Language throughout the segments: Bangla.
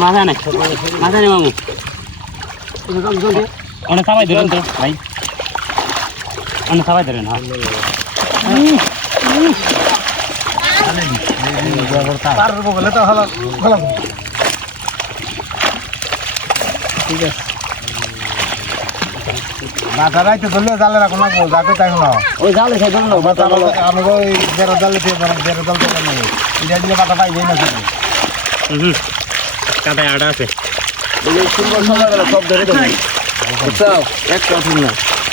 মাথা নাই মামু অনেক সবাই ধরেন তো ভাই অনেক সবাই ধরেন হ্যাঁ ঠিক আছে মাথারাই তো ধরলে জালে রাখো না যাকে তাই না ওই জালে সেই ধরুন আমি ওই বেড়া জালে দিয়ে বেড়া জাল থেকে নেই এটা দিলে বাটা পাই যাই না কাটায় আটা আছে সব ধরে দেবো বুঝছাও একটা ঠিক না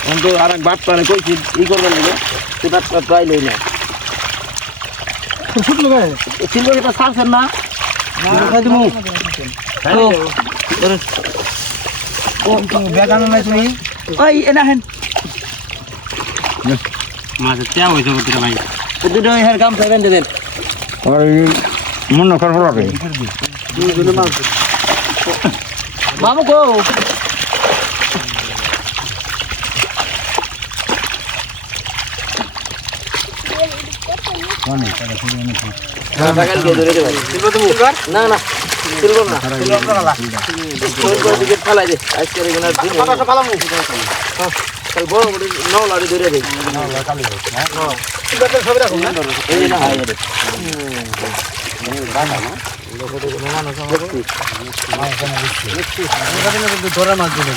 অন্ত আর এক বাট পারে কইছি ই করবেন না সে বাট পাইলই না ছোট লোক সিলভার এটা ছাড়ছেন না বেগানো নাই তুমি ওই এনা হেন মাছের ত্যাগ হয়েছে বুঝতে ভাই দুটো হের কাম চাইবেন দেবেন মনে করবো লাগে মামু কো না না সিলভার না সিলভার দিকে ফেলাই দে আজকের এখানে কাল বড় বড় নও লাড়ি ধরে দে এই না হাই রে ধরে মাছ দিলে